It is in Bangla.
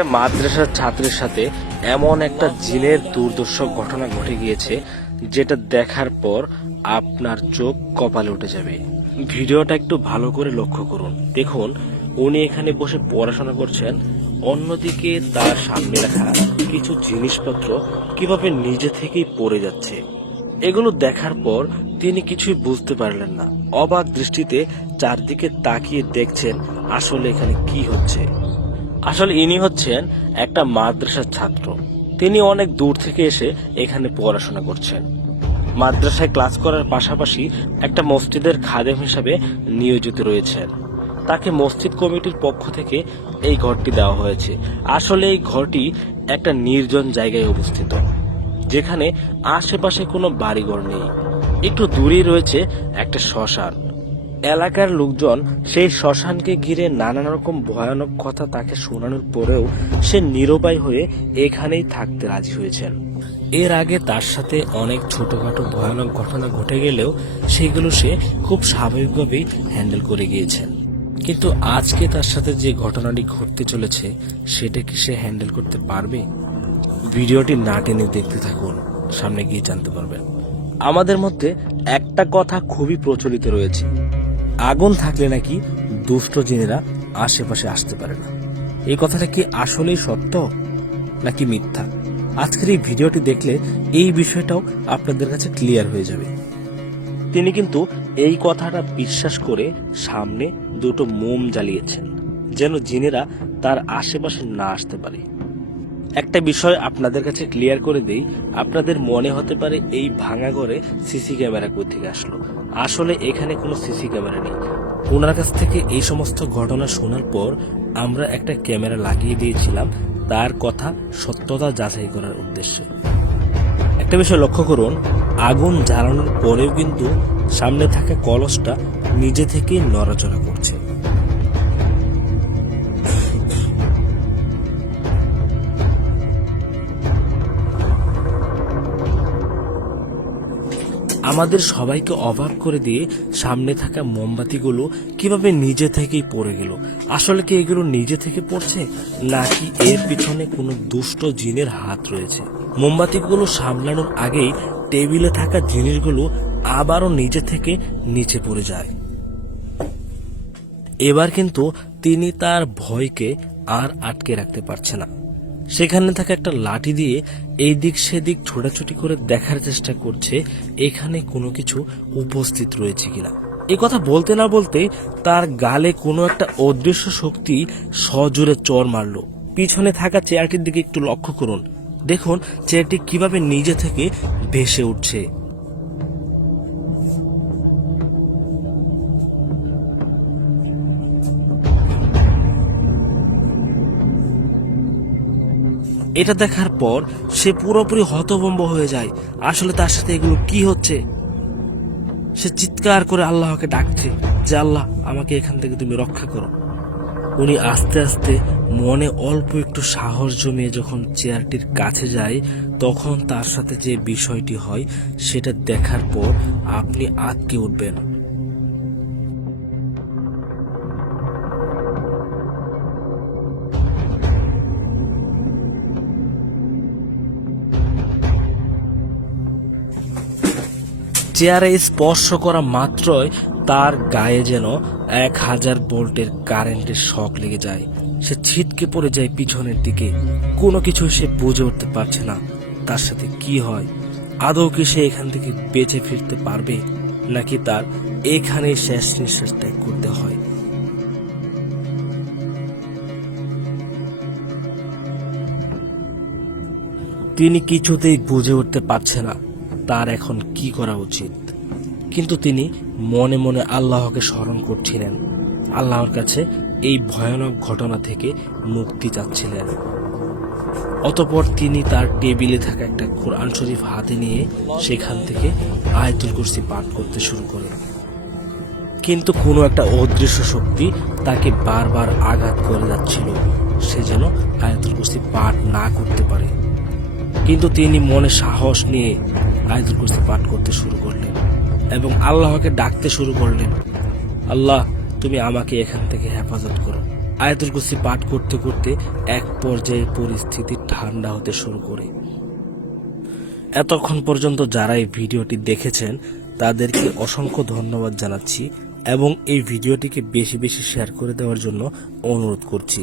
একটা মাদ্রাসার ছাত্রের সাথে এমন একটা জিনের দুর্দর্শ ঘটনা ঘটে গিয়েছে যেটা দেখার পর আপনার চোখ কপালে উঠে যাবে। ভিডিওটা একটু ভালো করে লক্ষ্য করুন। দেখুন, উনি এখানে বসে পড়াশোনা করছেন, অন্যদিকে তার সামনে রাখা কিছু জিনিসপত্র কিভাবে নিজে থেকেই পড়ে যাচ্ছে। এগুলো দেখার পর তিনি কিছুই বুঝতে পারলেন না। অবাক দৃষ্টিতে চারদিকে তাকিয়ে দেখছেন আসলে এখানে কি হচ্ছে। আসলে ইনি হচ্ছেন একটা মাদ্রাসার ছাত্র। তিনি অনেক দূর থেকে এসে এখানে পড়াশোনা করছেন। মাদ্রাসায় ক্লাস করার পাশাপাশি একটা মসজিদের খাদেম হিসাবে নিয়োজিত রয়েছেন। তাকে মসজিদ কমিটির পক্ষ থেকে এই ঘরটি দেওয়া হয়েছে। আসলে এই ঘরটি একটা নির্জন জায়গায় অবস্থিত, যেখানে আশেপাশে কোনো বাড়িঘর নেই। একটু দূরেই রয়েছে একটা শ্মশান। এলাকার লোকজন সেই শ্মশানকে ঘিরে নানান রকম ভয়ানক কথা তাকে শোনানোর পরেও সে নিরুপায় হয়ে এখানেই থাকতে রাজি হয়েছেন। এর আগে তার সাথে অনেক ছোটখাটো ভয়ানক ঘটনা ঘটে গেলেও সেগুলো সে খুব স্বাভাবিকভাবেই হ্যান্ডেল করে গিয়েছেন। কিন্তু আজকে তার সাথে যে ঘটনাটি ঘটতে চলেছে সেটা কি সে হ্যান্ডেল করতে পারবে? ভিডিওটি না টেনে দেখতে থাকুন, সামনে গিয়ে জানতে পারবেন। আমাদের মধ্যে একটা কথা খুবই প্রচলিত রয়েছে, আগুন থাকলে নাকি দুষ্ট জিনেরা আশেপাশে আসতে পারে না। এই কথাটা কি আসলেই সত্য নাকি মিথ্যা? আজকের এই ভিডিওটি দেখলে এই বিষয়টাও আপনাদের কাছে ক্লিয়ার হয়ে যাবে। তিনি কিন্তু এই কথাটা বিশ্বাস করে সামনে দুটো মোম জ্বালিয়েছেন, যেন জিনেরা তার আশেপাশে না আসতে পারে। একটা বিষয় আপনাদের কাছে ক্লিয়ার করে দেই, আপনাদের মনে হতে পারে এই ভাঙা ঘরে সিসি ক্যামেরা কোথা থেকে আসলো। আসলে এখানে কোনো সিসি ক্যামেরা নেই। ওনার কাছ থেকে এই সমস্ত ঘটনা শোনার পর আমরা একটা ক্যামেরা লাগিয়ে দিয়েছিলাম তার কথা সত্যতা যাচাই করার উদ্দেশ্যে। একটা বিষয় লক্ষ্য করুন, আগুন জ্বালানোর পরেও কিন্তু সামনে থাকা কলসটা নিজে থেকেই নড়াচড়া করছে। আমাদের সবাইকে অবাক করে দিয়ে সামনে থাকা মোমবাতিগুলো কিভাবে নিজে থেকেই পড়ে গেল। আসলে কি এগুলো নিজে থেকে পড়ছে নাকি এর পিছনে কোনো দুষ্ট জিনের হাত রয়েছে? মোমবাতিগুলো সামলানোর আগেই টেবিলে থাকা জিনিসগুলো আবারও নিজে থেকে নিচে পড়ে যায়। এবার কিন্তু তিনি তার ভয়কে আর আটকে রাখতে পারছে না। সেখানে থাকা একটা লাঠি দিয়ে এই দিক সেদিক ছোটাছুটি করে দেখার চেষ্টা করছে এখানে কোনো কিছু উপস্থিত রয়েছে কিনা। এই কথা বলতে না বলতে তার গালে কোনো একটা অদৃশ্য শক্তি সজোরে চড় মারল। পিছনে থাকা চেয়ারটির দিকে একটু লক্ষ্য করুন, দেখুন চেয়ারটি কিভাবে নিজে থেকে ভেসে উঠছে। এটা দেখার পর সে পুরোপুরি হতভম্ব হয়ে যায়। আসলে তার সাথে এগুলো কি হচ্ছে? সে চিৎকার করে আল্লাহকে ডাকছে যে আল্লাহ, আমাকে এখান থেকে তুমি রক্ষা করো। উনি আস্তে আস্তে মনে অল্প একটু সাহস জমিয়ে যখন চেয়ারটির কাছে যায়, তখন তার সাথে যে বিষয়টি হয় সেটা দেখার পর আপনি আঁতকে উঠবেন। চেয়ারে স্পর্শ করা মাত্রই তার গায়ে যেন 1000 ভোল্টের কারেন্টের শক লেগে যায়। সে ছিটকে পড়ে যায় পিছনের দিকে। কোনো কিছু সে বুঝে উঠতে পারছে না তার সাথে কি হয়। আদৌ কি সে এখান থেকে বেঁচে ফিরতে পারবে নাকি তার এখানে শেষ নিঃশ্বাস ত্যাগ করতে হয়? তিনি কিছুতেই বুঝে উঠতে পারছে না তার এখন কি করা উচিত। কিন্তু তিনি মনে মনে আল্লাহকে স্মরণ করছিলেন, আল্লাহর কাছে এই ভয়ানক ঘটনা থেকে মুক্তি চাচ্ছিলেন। অতঃপর তিনি তার টেবিলে থাকা একটা কোরআন শরীফ হাতে নিয়ে সেখান থেকে আয়াতুল কুরসি পাঠ করতে শুরু করেন। কিন্তু কোনো একটা অদৃশ্য শক্তি তাকে বারবার আঘাত করে যাচ্ছিল, সে যেন আয়াতুল কুরসি পাঠ না করতে পারে। কিন্তু তিনি মনে সাহস নিয়ে আয়াতুল কুরসি পাঠ করতে শুরু করলেন এবং আল্লাহকে ডাকতে শুরু করলেন, আল্লাহ, তুমি আমাকে এখান থেকে হেফাজত করো, আয়াতুল কুরসি পাঠ করতে করতে এক পর্যায়ে পরিস্থিতি ঠান্ডা হতে শুরু করে। এতক্ষণ পর্যন্ত যারা এই ভিডিওটি দেখেছেন তাদেরকে অসংখ্য ধন্যবাদ জানাচ্ছি এবং এই ভিডিওটিকে বেশি বেশি শেয়ার করে দেওয়ার জন্য অনুরোধ করছি।